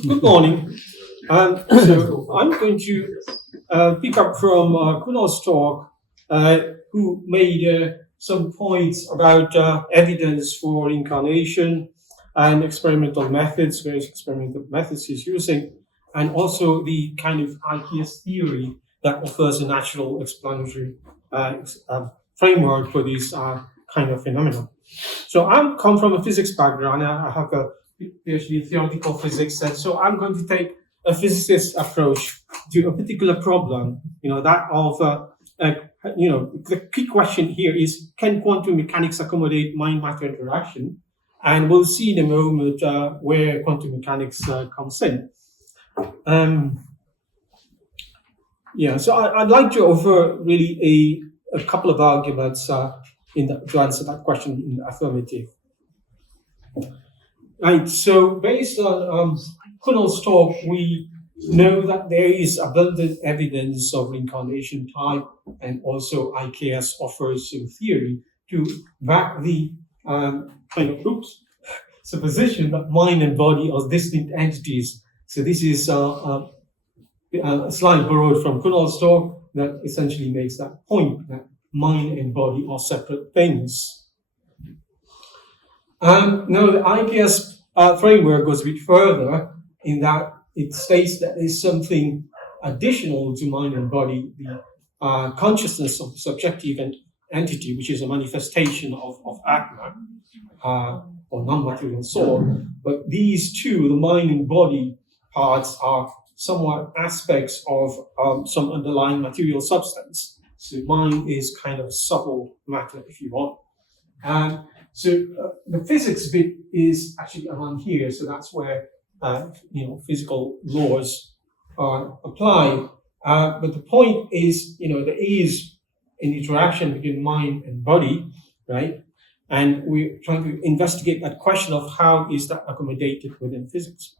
Good morning. So I'm going to pick up from Kunal's talk, who made some points about evidence for incarnation and experimental methods, various experimental methods he's using, and also the kind of ITS theory that offers a natural explanatory framework for these kind of phenomena. So I come from a physics background. I have a PhD in theoretical physics, and so I'm going to take a physicist approach to a particular problem. That of the key question here is: can quantum mechanics accommodate mind-matter interaction? And we'll see in a moment where quantum mechanics comes in. So I'd like to offer really a couple of arguments to answer that question in the affirmative. Right, so based on Kunal's talk, we know that there is abundant evidence of reincarnation type, and also IKS offers some theory to back the supposition that mind and body are distinct entities. So this is a slide borrowed from Kunal's talk that essentially makes that point, that mind and body are separate things. Now, the IPS framework goes a bit further in that it states that there's something additional to mind and body, the consciousness of the subjective entity, which is a manifestation of Atma, or non-material soul. But these two, the mind and body parts, are somewhat aspects of some underlying material substance. So mind is kind of subtle matter, if you want. So the physics bit is actually around here, so that's where physical laws are applied. But the point is, there is an interaction between mind and body, right? And we're trying to investigate that question of how is that accommodated within physics.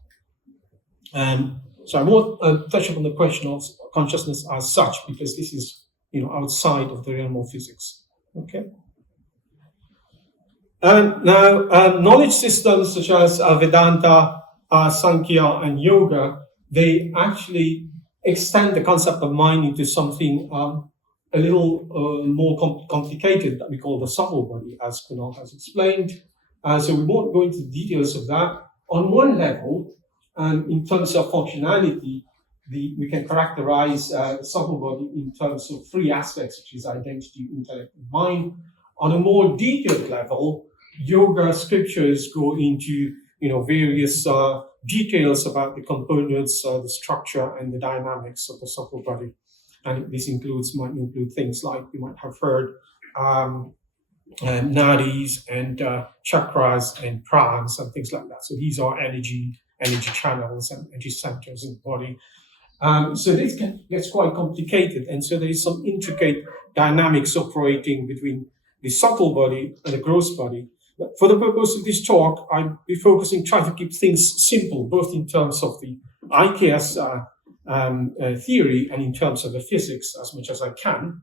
So I won't touch upon the question of consciousness as such, because this is outside of the realm of physics. Okay. Now, knowledge systems such as Vedanta, Sankhya, and Yoga, they actually extend the concept of mind into something a little more complicated that we call the subtle body, as Kunal has explained. So we won't go into the details of that. On one level, in terms of functionality, we can characterize the subtle body in terms of three aspects, which is identity, intellect, and mind. On a more detailed level, yoga scriptures go into various details about the components, the structure, and the dynamics of the subtle body. And this might include things like you might have heard nadis and chakras and prans and things like that. So these are energy channels and energy centers in the body. So this gets quite complicated, and so there is some intricate dynamics operating between the subtle body and the gross body. But for the purpose of this talk, I'll be trying to keep things simple, both in terms of the IKS theory and in terms of the physics as much as I can,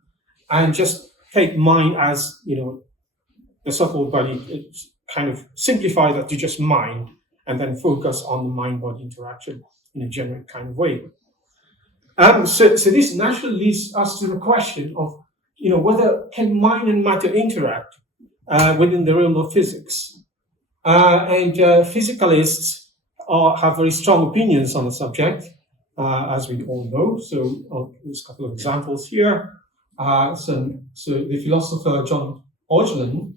and just take mind as the subtle body, kind of simplify that to just mind, and then focus on the mind-body interaction in a generic kind of way. So this naturally leads us to the question of whether can mind and matter interact within the realm of physics. And physicalists have very strong opinions on the subject, as we all know. So there's a couple of examples here. So the philosopher John Hodgman,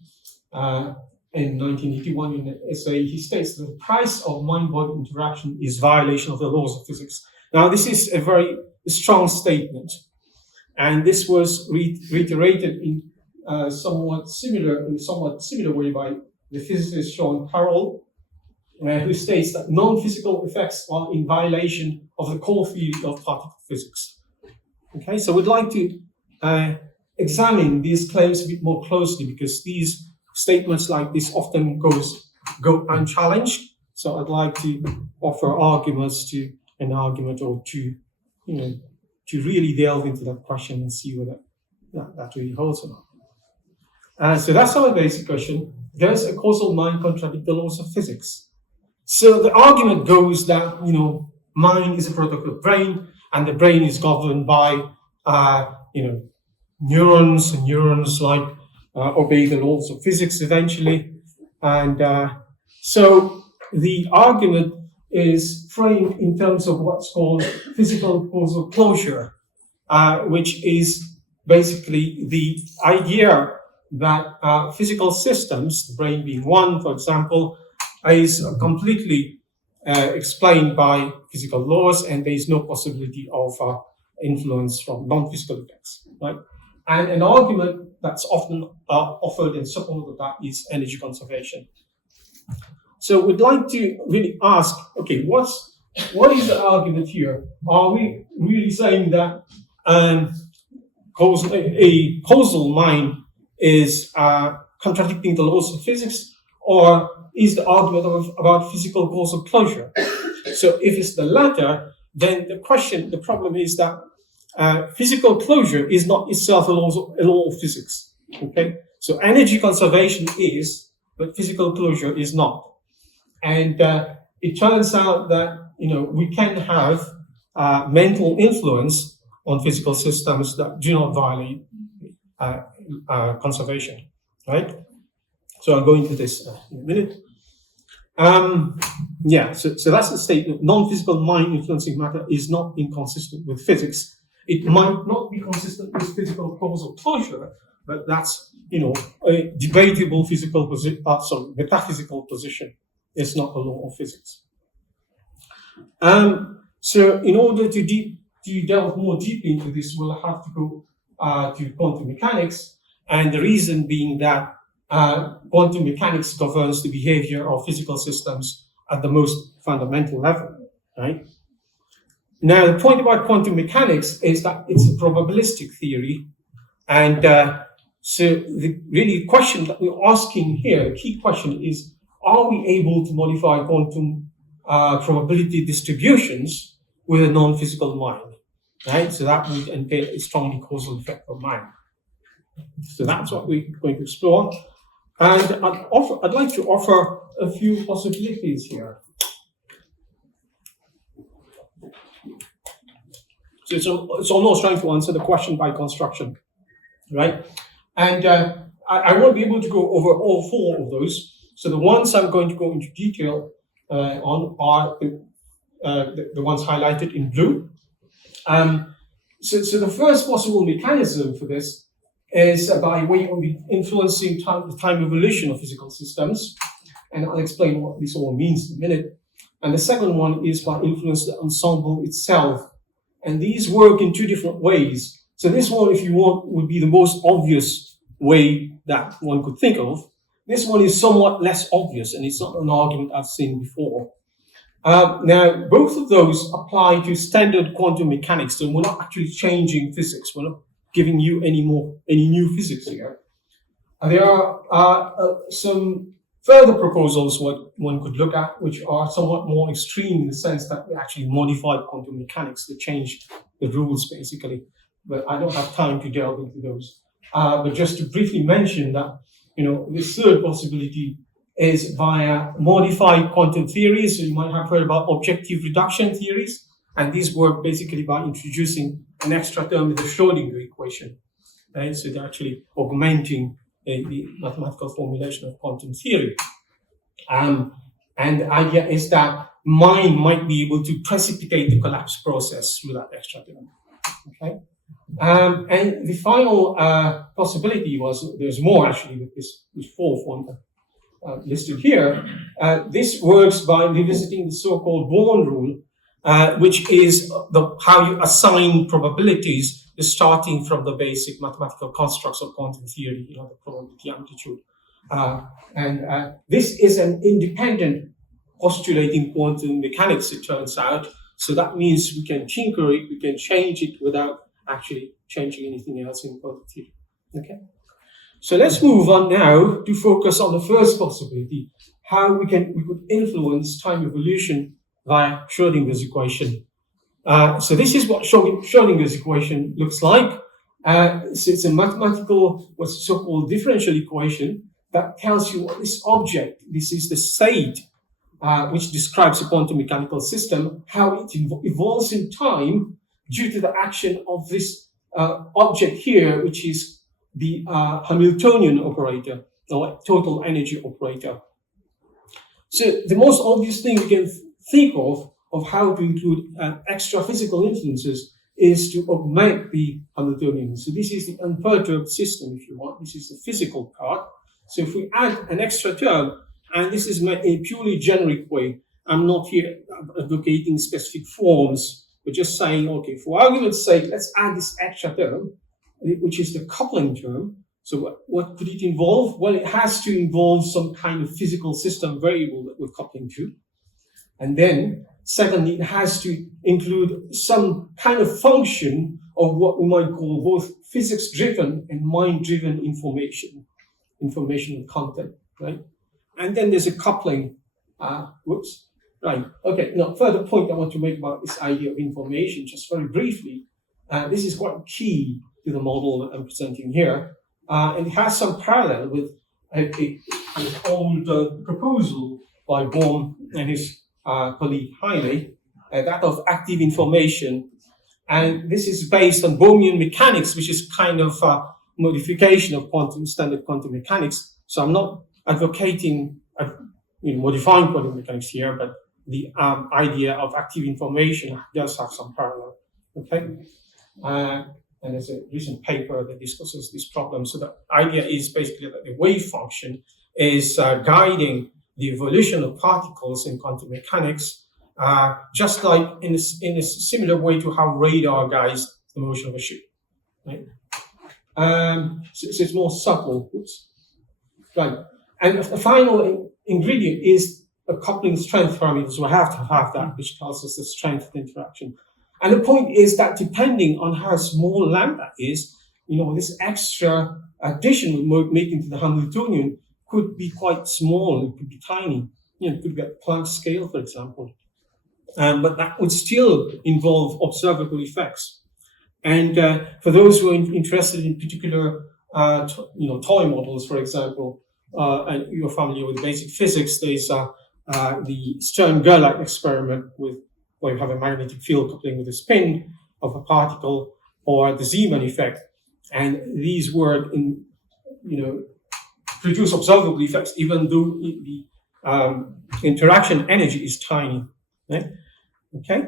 in 1981 in an essay, he states that the price of mind-body interaction is violation of the laws of physics. Now, this is a very strong statement, and this was reiterated in somewhat similar way by the physicist Sean Carroll, who states that non-physical effects are in violation of the core field of particle physics. Okay, so we'd like to examine these claims a bit more closely, because these statements like this often go unchallenged. So I'd like to offer an argument or two, to really delve into that question and see whether that really holds or not. So that's our basic question. Does a causal mind contradict the laws of physics? So the argument goes that, mind is a product of brain, and the brain is governed by, neurons, and neurons obey the laws of physics eventually. And so the argument is framed in terms of what's called physical causal closure, which is basically the idea that physical systems, the brain being one, for example, is completely explained by physical laws, and there is no possibility of influence from non-physical effects, right? And an argument that's often offered in support of that is energy conservation. So we'd like to really ask, okay, what is the argument here? Are we really saying that a causal mind is contradicting the laws of physics, or is the argument about physical causal closure? So if it's the latter, then the problem is that physical closure is not itself a law of physics. Okay, so energy conservation is, but physical closure is not. And it turns out that we can have mental influence on physical systems that do not violate conservation, right? So I'll go into this in a minute. So that's the statement. Non-physical mind influencing matter is not inconsistent with physics. It might not be consistent with physical causal closure, but that's a debatable metaphysical position. It's not a law of physics. So in order to delve more deeply into this, we'll have to go to quantum mechanics, and the reason being that quantum mechanics governs the behavior of physical systems at the most fundamental level, right? Now, the point about quantum mechanics is that it's a probabilistic theory, and so the question that we're asking here, the key question is, are we able to modify quantum probability distributions with a non-physical mind, right? So that would entail a strongly causal effect of mind. So that's what we're going to explore. And I'd like to offer a few possibilities here. So it's almost trying to answer the question by construction, right? And I won't be able to go over all four of those. So the ones I'm going to go into detail on are the ones highlighted in blue. So the first possible mechanism for this is by way of influencing the time evolution of physical systems. And I'll explain what this all means in a minute. And the second one is by influencing the ensemble itself. And these work in two different ways. So this one, if you want, would be the most obvious way that one could think of. This one is somewhat less obvious, and it's not an argument I've seen before. Now, both of those apply to standard quantum mechanics, so we're not actually changing physics. We're not giving you any new physics here. There are some further proposals what one could look at, which are somewhat more extreme in the sense that we actually modified quantum mechanics to change the rules, basically. But I don't have time to delve into those. But just to briefly mention that, this third possibility is via modified quantum theories. So you might have heard about objective reduction theories, and these work basically by introducing an extra term in the Schrödinger equation. Right? So they're actually augmenting the mathematical formulation of quantum theory. And the idea is that mind might be able to precipitate the collapse process through that extra term. Okay? And the final possibility was, there's more actually with this fourth one listed here. This works by revisiting the so-called Born rule, which is how you assign probabilities starting from the basic mathematical constructs of quantum theory, the probability amplitude. And this is an independent postulating quantum mechanics, it turns out. So that means we can tinker it, we can change it without actually changing anything else in quantum theory. Okay. So let's move on now to focus on the first possibility, how we could influence time evolution via Schrödinger's equation. So this is what Schrödinger's equation looks like. So it's a mathematical, what's the so-called differential equation that tells you what this object, this is the state which describes a quantum mechanical system, how it evolves in time due to the action of this object here, which is the Hamiltonian operator, or total energy operator. So the most obvious thing you can think of how to include extra physical influences is to augment the Hamiltonian. So this is the unperturbed system, if you want. This is the physical part. So if we add an extra term, and this is a purely generic way, I'm not here advocating specific forms, but just saying, okay, for argument's sake, let's add this extra term, which is the coupling term. So what could it involve? Well, it has to involve some kind of physical system variable that we're coupling to. And then, secondly, it has to include some kind of function of what we might call both physics-driven and mind-driven informational content, right? And then there's a coupling, right. Okay, now further point I want to make about this idea of information, just very briefly. This is quite key to the model that I'm presenting here. And it has some parallel with an old proposal by Bohm and his colleague Haile, that of active information. And this is based on Bohmian mechanics, which is kind of a modification of standard quantum mechanics. So I'm not advocating modifying quantum mechanics here, but the idea of active information does have some parallel. Okay. And there's a recent paper that discusses this problem. So the idea is basically that the wave function is guiding the evolution of particles in quantum mechanics, just like in a similar way to how radar guides the motion of a ship. Right? So it's more subtle. Oops. Right. And the final ingredient is a coupling strength parameter. So we have to have that, which tells us the strength of the interaction. And the point is that depending on how small lambda is, this extra addition we're making to the Hamiltonian could be quite small. It could be tiny. It could be at Planck's scale, for example. But that would still involve observable effects. And for those who are interested in particular, toy models, for example, and you're familiar with basic physics, there's the Stern-Gerlach experiment where you have a magnetic field coupling with a spin of a particle, or the Zeeman effect. And these work produce observable effects, even though the interaction energy is tiny. Right? Okay?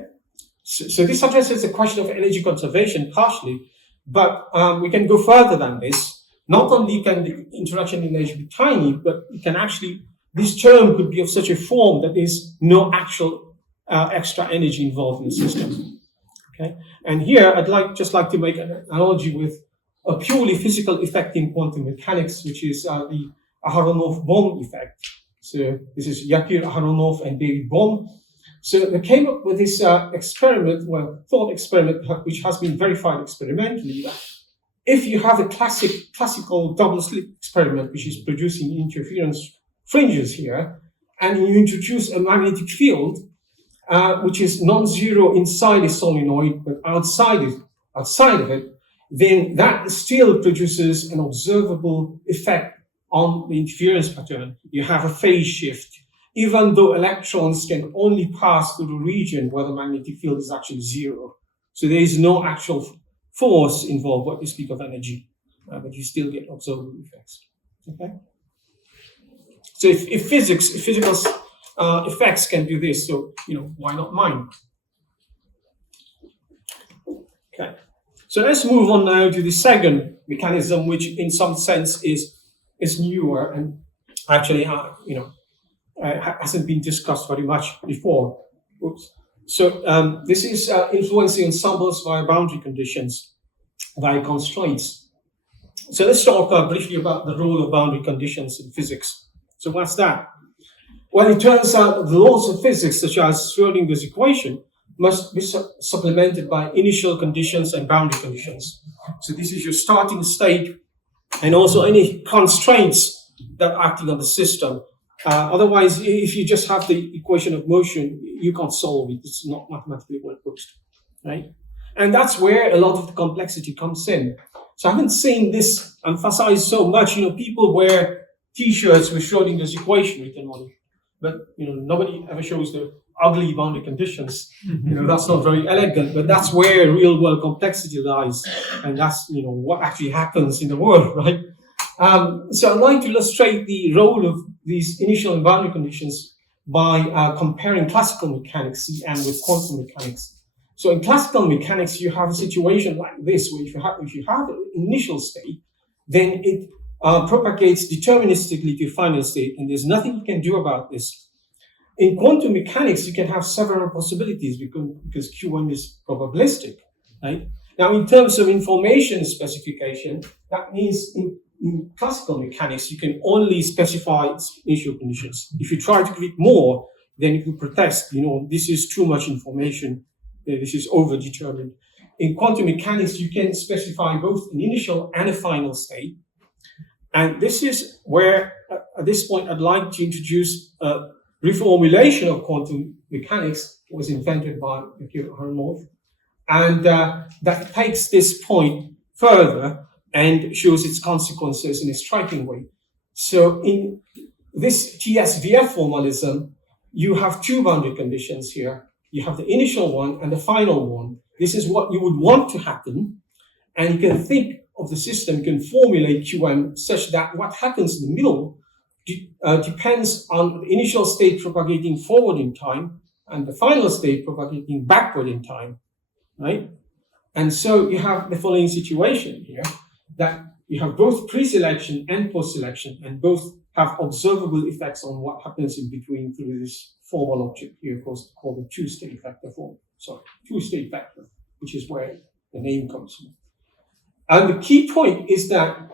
So this addresses the question of energy conservation partially, but we can go further than this. Not only can the interaction energy be tiny, but it can actually, this term could be of such a form that there's no actual extra energy involved in the system. Okay, and here I'd just like to make an analogy with a purely physical effect in quantum mechanics, which is the Aharonov-Bohm effect. So this is Yakir Aharonov and David Bohm. So they came up with this thought experiment, which has been verified experimentally, that if you have a classical double slit experiment, which is producing interference fringes here, and you introduce a magnetic field, which is non-zero inside a solenoid, but outside of it, then that still produces an observable effect on the interference pattern. You have a phase shift, even though electrons can only pass through the region where the magnetic field is actually zero. So there is no actual force involved when you speak of energy, but you still get observable effects. Okay. So if physical effects can do this, so why not mine? Okay. So let's move on now to the second mechanism, which in some sense is newer and actually hasn't been discussed very much before. Oops. So this is influencing ensembles via boundary conditions, via constraints. So let's talk briefly about the role of boundary conditions in physics. So what's that? Well, it turns out the laws of physics, such as Schrödinger's equation, must be supplemented by initial conditions and boundary conditions. So this is your starting state, and also any constraints that are acting on the system. Otherwise, if you just have the equation of motion, you can't solve it. It's not mathematically well pushed, right? And that's where a lot of the complexity comes in. So I haven't seen this emphasized so much. People wear T-shirts with Schrödinger's equation written on it. but nobody ever shows the ugly boundary conditions. That's not very elegant, but that's where real world complexity lies, and that's what actually happens in the world, right? So I'd like to illustrate the role of these initial and boundary conditions by comparing classical mechanics CM with quantum mechanics. So in classical mechanics, you have a situation like this, where if you have an initial state, then it propagates deterministically to final state, and there's nothing you can do about this. In quantum mechanics, you can have several possibilities because QM is probabilistic, right? Now, in terms of information specification, that means in classical mechanics, you can only specify initial conditions. If you try to create more, then you can protest, this is too much information, this is overdetermined. In quantum mechanics, you can specify both an initial and a final state. And this is where, at this point, I'd like to introduce a reformulation of quantum mechanics that was invented by Omduth, and that takes this point further and shows its consequences in a striking way. So in this TSVF formalism, you have two boundary conditions here. You have the initial one and the final one. This is what you would want to happen. And you can think of the system, you can formulate QM such that what happens in the middle depends on the initial state propagating forward in time and the final state propagating backward in time, right? And so you have the following situation here, that you have both pre-selection and post-selection, and both have observable effects on what happens in between through this formal object here called the two-state vector form. Sorry, two-state vector, which is where the name comes from. And the key point is that,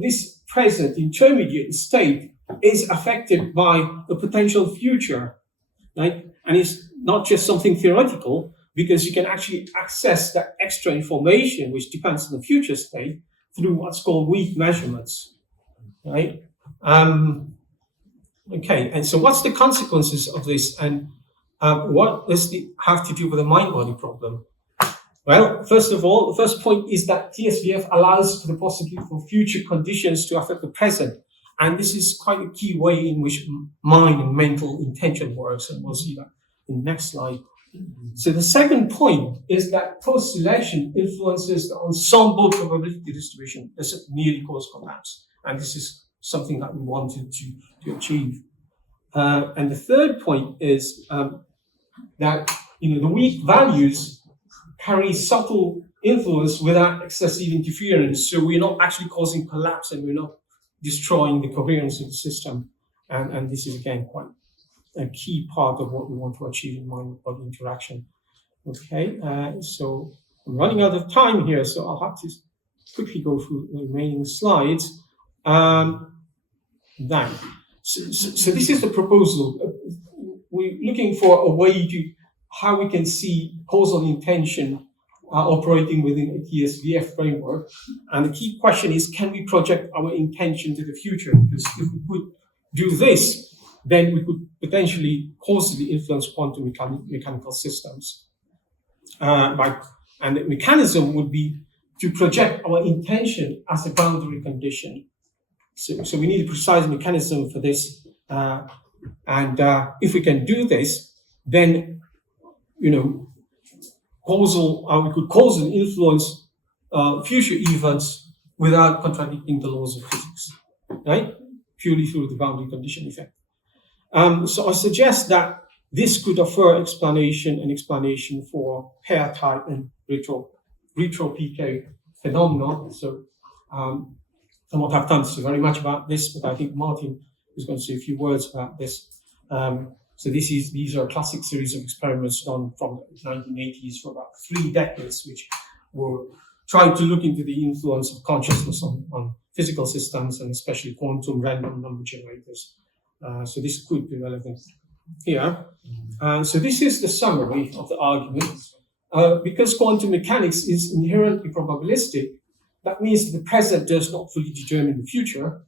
this present intermediate state is affected by a potential future, right? And it's not just something theoretical, because you can actually access that extra information, which depends on the future state, through what's called weak measurements, right? Okay, and so what's the consequences of this, and what does it have to do with the mind-body problem? Well, first of all, the first point is that TSVF allows for the possibility for future conditions to affect the present, and this is quite a key way in which mind and mental intention works, and we'll see that in the next slide. So the second point is that post-selection influences the ensemble probability distribution. Does it merely cause collapse? And this is something that we wanted to achieve. And the third point is that the weak values carry subtle influence without excessive interference. So we're not actually causing collapse, and we're not destroying the coherence of the system. And this is, again, quite a key part of what we want to achieve in mind-body interaction. Okay, so I'm running out of time here, so I'll have to quickly go through the remaining slides. So this is the proposal. We're looking for a way to how we can see causal intention operating within a TSVF framework. And the key question is, can we project our intention to the future? Because if we could do this, then we could potentially causally influence quantum mechanical systems. And the mechanism would be to project our intention as a boundary condition. So we need a precise mechanism for this. And if we can do this, then, we could causally influence future events without contradicting the laws of physics, right? Purely through the boundary condition effect. So I suggest that this could offer explanation for pair type and retro PK phenomena. So I won't have time to say very much about this, but I think Martin is going to say a few words about this. So these are a classic series of experiments done from the 1980s for about 3 decades, which were trying to look into the influence of consciousness on physical systems, and especially quantum random number generators. So this could be relevant here. So this is the summary of the argument. Because quantum mechanics is inherently probabilistic, that means that the present does not fully determine the future.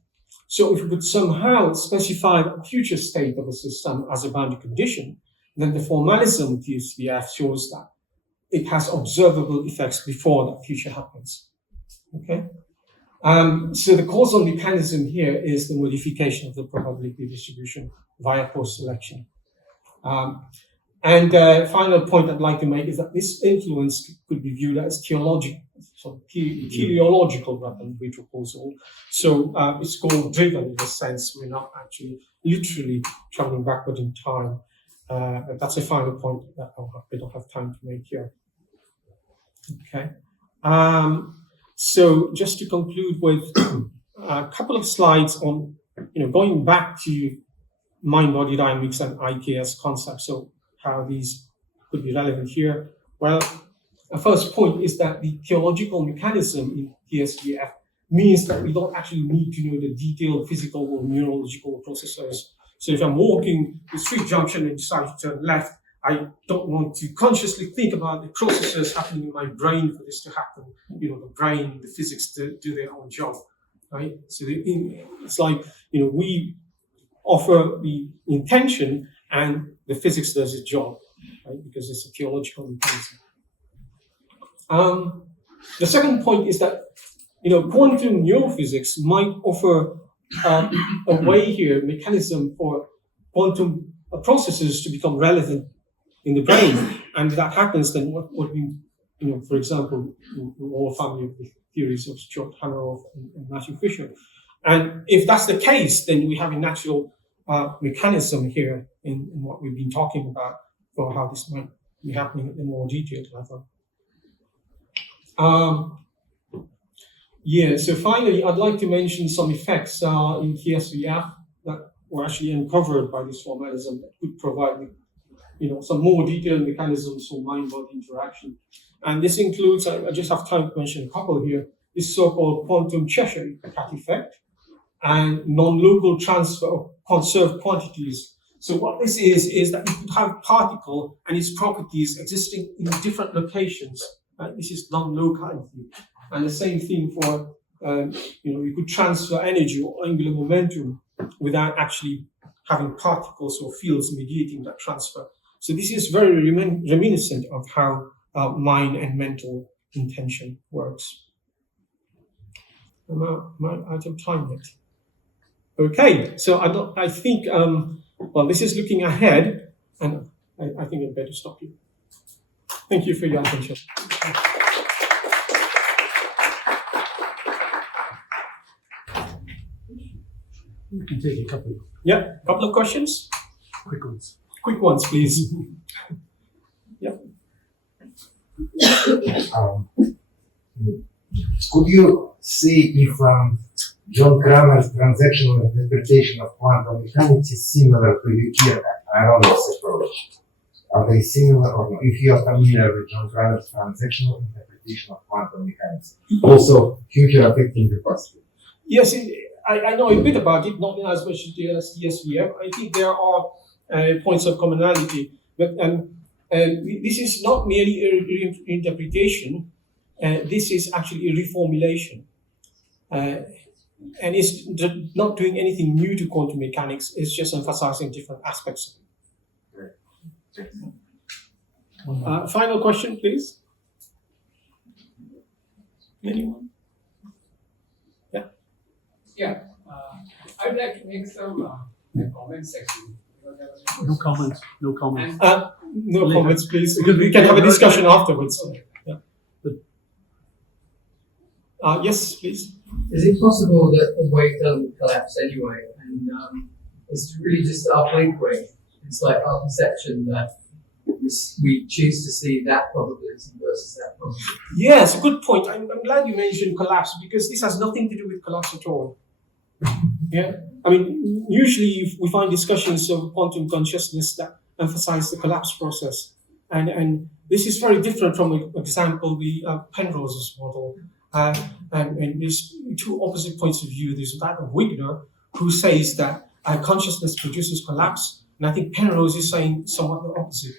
So if we could somehow specify the future state of a system as a boundary condition, then the formalism of TSVF shows that it has observable effects before that future happens. Okay? So the causal mechanism here is the modification of the probability distribution via post-selection. And final point I'd like to make is that this influence could be viewed as teleological rather than retrocausal. So it's goal-driven in the sense we're not actually literally traveling backward in time. But that's a final point that I don't have time to make here. Okay. So just to conclude with a couple of slides on, going back to mind-body dynamics and IKS concepts, so how these could be relevant here. Well, the first point is that the theological mechanism in TSVF means that we don't actually need to know the detailed physical or neurological processes. So if I'm walking the street junction and decide to turn left, I don't want to consciously think about the processes happening in my brain for this to happen. The brain, the physics to do their own job, right? So it's like, we offer the intention and the physics does its job, right? Because it's a theological mechanism. The second point is that, quantum neurophysics might offer a way here, mechanism for quantum processes to become relevant in the brain, and if that happens, then what we, for example, we're all familiar with the theories of Stuart Hameroff and Matthew Fisher, and if that's the case, then we have a natural mechanism here in what we've been talking about for how this might be happening in more detailed level. So finally, I'd like to mention some effects in TSVF that were actually uncovered by this formalism that could provide some more detailed mechanisms for mind-body interaction. And this includes, I just have time to mention a couple here, this so-called quantum Cheshire cat effect and non-local transfer of conserved quantities. So what this is that you could have particle and its properties existing in different locations. Right? This is non-locality. And the same thing for, you could transfer energy or angular momentum without actually having particles or fields mediating that transfer. So this is very reminiscent of how mind and mental intention works. Am I out of time yet? Okay, so I think, this is looking ahead, and I think I'd better stop here. Thank you for your attention. We can take a couple. Yeah, a couple of questions? Quick ones. Quick ones, please. Yeah. Could you say if John Cramer's transactional interpretation of quantum mechanics is similar to Euclid and Aronofsky's approach? Are they similar or not? If you are familiar with John Cramer's transactional interpretation of quantum mechanics, also future affecting the past. Yes, I know a bit about it, not as much as TSVF. I think there are points of commonality, but this is not merely a reinterpretation. This is actually a reformulation, and it's not doing anything new to quantum mechanics. It's just emphasizing different aspects. Final question, please. Anyone? Yeah, I would like to make some comments actually. No comments. No comments. No comments, please. We can have a discussion afterwards. Yeah. Yes, please. Is it possible that the wave doesn't collapse anyway, and it's really just our blink wave? It's like our perception that we choose to see that probability versus that probability. Yeah, it's a good point. I'm glad you mentioned collapse because this has nothing to do with collapse at all. Yeah, I mean, usually we find discussions of quantum consciousness that emphasize the collapse process, and this is very different from the example Penrose's model. And there's two opposite points of view. There's that of Wigner, who says that consciousness produces collapse, and I think Penrose is saying somewhat the opposite,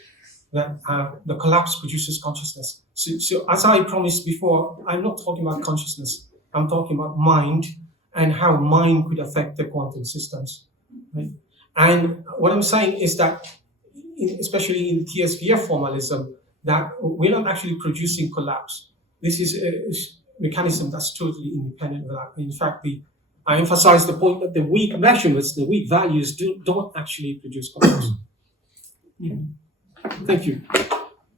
that the collapse produces consciousness. So as I promised before, I'm not talking about consciousness. I'm talking about mind and how mind could affect the quantum systems. Right? And what I'm saying is that, especially in TSVF formalism, that we're not actually producing collapse. This is mechanism that's totally independent of that. In fact, I emphasize the point that the weak measurements, the weak values don't actually produce correlation. Thank you.